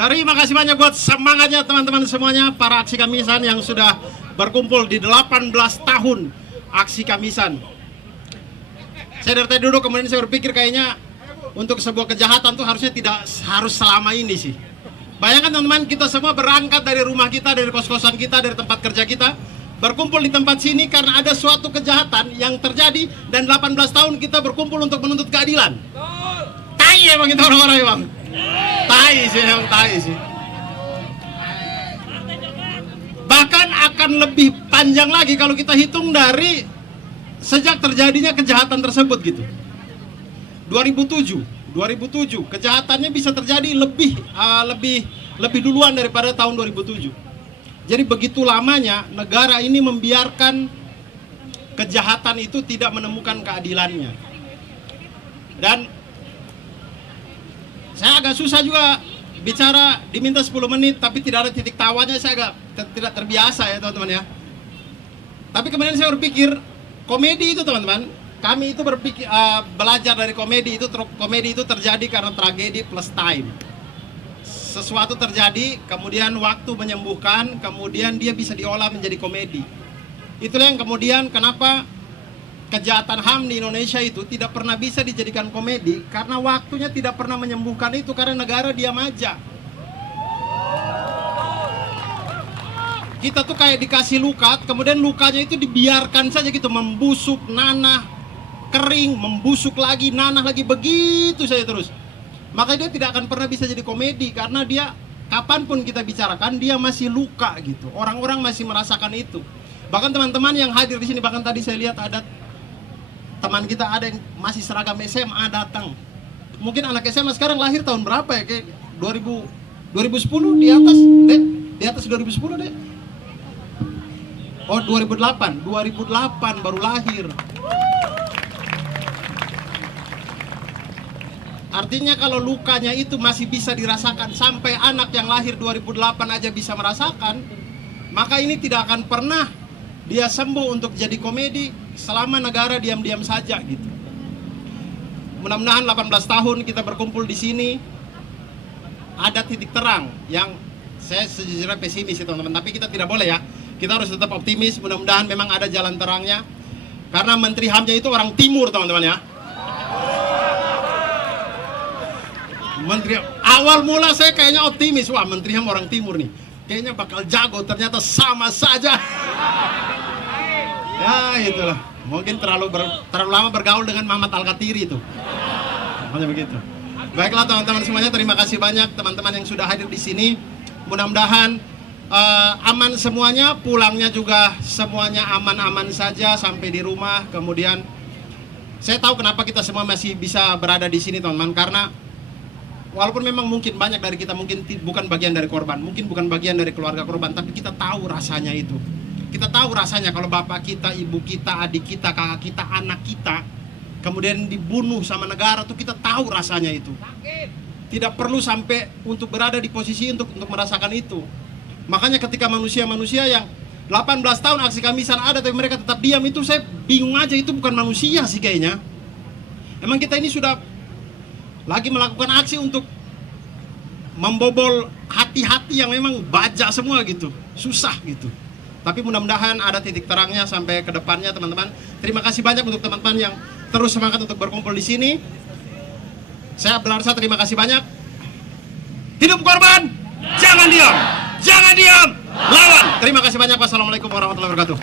Terima kasih banyak buat semangatnya teman-teman semuanya, para aksi Kamisan yang sudah berkumpul di 18 tahun aksi Kamisan. Saya dari tadi duduk, kemudian saya berpikir kayaknya untuk sebuah kejahatan tuh harusnya tidak harus selama ini sih. Bayangkan teman-teman, kita semua berangkat dari rumah kita, dari kos-kosan kita, dari tempat kerja kita, berkumpul di tempat sini karena ada suatu kejahatan yang terjadi, dan 18 tahun kita berkumpul untuk menuntut keadilan. Tai emang kita orang-orang emang. Tai sih, emang tai sih. Bahkan akan lebih panjang lagi kalau kita hitung dari sejak terjadinya kejahatan tersebut gitu. 2007 kejahatannya bisa terjadi lebih duluan daripada tahun 2007. Jadi begitu lamanya negara ini membiarkan kejahatan itu tidak menemukan keadilannya. Dan saya agak susah juga bicara, diminta 10 menit tapi tidak ada titik tawanya, saya agak tidak terbiasa ya teman-teman ya. Tapi kemudian saya berpikir, komedi itu teman-teman, kami itu berpikir belajar dari komedi itu terjadi karena tragedi plus time. Sesuatu terjadi, kemudian waktu menyembuhkan, kemudian dia bisa diolah menjadi komedi. Itulah yang kemudian kenapa kejahatan HAM di Indonesia itu tidak pernah bisa dijadikan komedi, karena waktunya tidak pernah menyembuhkan itu, karena negara diam aja. Kita tuh kayak dikasih luka, kemudian lukanya itu dibiarkan saja gitu, membusuk, nanah, kering, membusuk lagi, nanah lagi, begitu saja terus. Maka dia tidak akan pernah bisa jadi komedi, karena dia kapanpun kita bicarakan dia masih luka gitu. Orang-orang masih merasakan itu. Bahkan teman-teman yang hadir di sini, bahkan tadi saya lihat ada teman kita ada yang masih seragam SMA datang. Mungkin anak SMA sekarang lahir tahun berapa ya? Kayak 2010 di atas, deh. Di atas 2010 deh. Oh, 2008 baru lahir. Artinya kalau lukanya itu masih bisa dirasakan sampai anak yang lahir 2008 aja bisa merasakan, maka ini tidak akan pernah dia sembuh untuk jadi komedi selama negara diam-diam saja gitu. Mudah-mudahan 18 tahun kita berkumpul di sini ada titik terang, yang saya sejujurnya pesimis ya teman-teman, tapi kita tidak boleh ya. Kita harus tetap optimis, mudah-mudahan memang ada jalan terangnya. Karena Menteri HAM-nya itu orang timur teman-teman ya. Menteri, awal mula saya kayaknya optimis, wah Menteri HAM orang timur nih, kayaknya bakal jago, ternyata sama saja. Ya itulah, mungkin terlalu lama bergaul dengan Mamat Al-Katiri itu. Makanya begitu. Baiklah teman-teman semuanya, terima kasih banyak teman-teman yang sudah hadir di sini. Mudah-mudahan aman semuanya, pulangnya juga semuanya aman-aman saja sampai di rumah. Kemudian saya tahu kenapa kita semua masih bisa berada di sini teman-teman, karena walaupun memang mungkin banyak dari kita mungkin bukan bagian dari korban, mungkin bukan bagian dari keluarga korban, tapi kita tahu rasanya itu. Kita tahu rasanya kalau bapak kita, ibu kita, adik kita, kakak kita, anak kita kemudian dibunuh sama negara tuh, kita tahu rasanya itu. Tidak perlu sampai untuk berada di posisi untuk merasakan itu. Makanya ketika manusia-manusia yang 18 tahun aksi Kamisan ada tapi mereka tetap diam, itu saya bingung aja, itu bukan manusia sih kayaknya. Emang kita ini sudah lagi melakukan aksi untuk membobol hati-hati yang memang baja semua gitu, susah gitu. Tapi mudah-mudahan ada titik terangnya sampai ke depannya teman-teman. Terima kasih banyak untuk teman-teman yang terus semangat untuk berkumpul di sini. Saya Belarsa, terima kasih banyak. Hidup korban, jangan diam, lawan. Terima kasih banyak. Wassalamualaikum warahmatullahi wabarakatuh.